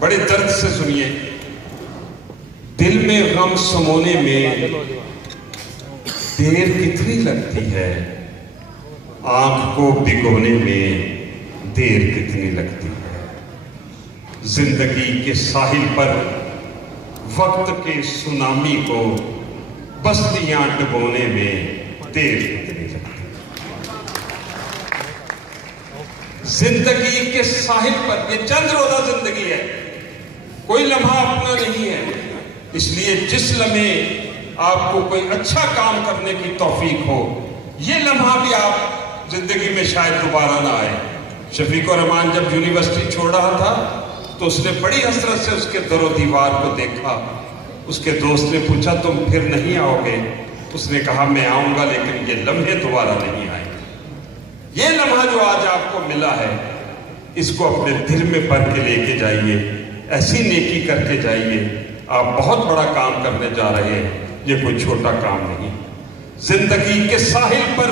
बड़े दर्द से सुनिए। दिल में गम समोने में देर कितनी लगती है, आंख को भिगोने में देर कितनी लगती है। जिंदगी के साहिल पर वक्त के सुनामी को बस्तियां डुबोने में देर कितनी लगती है। जिंदगी के साहिल पर, ये चंद रोजा जिंदगी है, कोई लम्हा अपना नहीं है। इसलिए जिस लम्हे आपको कोई अच्छा काम करने की तौफीक हो, ये लम्हा भी आप जिंदगी में शायद दोबारा ना आए। शफीक और रहमान जब यूनिवर्सिटी छोड़ रहा था तो उसने बड़ी हसरत से उसके दरो दीवार को देखा। उसके दोस्त ने पूछा तुम फिर नहीं आओगे? उसने कहा मैं आऊंगा, लेकिन ये लम्हे दोबारा नहीं आए। ये लम्हा जो आज आपको मिला है, इसको अपने दिल में भर के लेके जाइए, ऐसी नेकी करके जाइए। आप बहुत बड़ा काम करने जा रहे हैं, ये कोई छोटा काम नहीं। जिंदगी के साहिल पर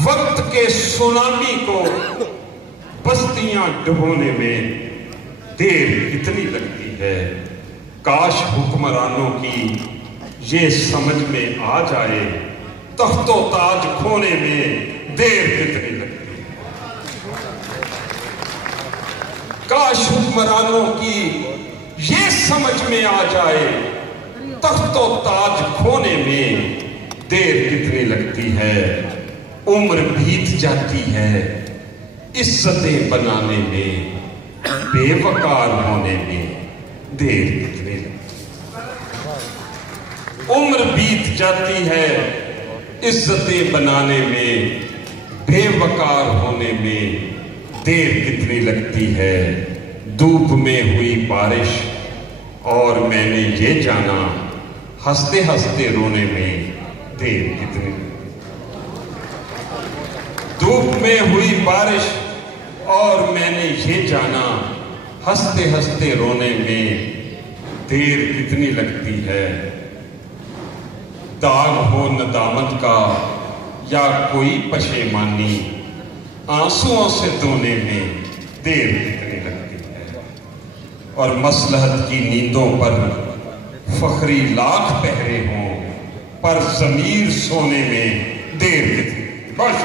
वक्त के सुनामी को बस्तियां डुबोने में देर कितनी लगती है। काश हुक्मरानों की ये समझ में आ जाए, तख्तो ताज खोने में देर कितनी लगती है। काश हुक्मरानों की ये समझ में आ जाए, तख्तो ताज खोने में देर कितनी लगती है। उम्र बीत जाती है इज्जतें बनाने में, बेवकार होने में देर कितनी लगती है। उम्र बीत जाती है इज्जतें बनाने में, बेवकार होने में देर कितनी लगती है। धूप में हुई बारिश और मैंने ये जाना, हंसते हंसते रोने में देर कितनी। धूप में हुई बारिश और मैंने ये जाना, हंसते हंसते रोने में देर कितनी लगती है। दाग हो नदामत का या कोई पशेमानी, आंसुओं से धोने में देर कितनी लगती है। और मसलहत की नींदों पर फखरी लाख पहरे हों, पर ज़मीर सोने में देर कितनी। बस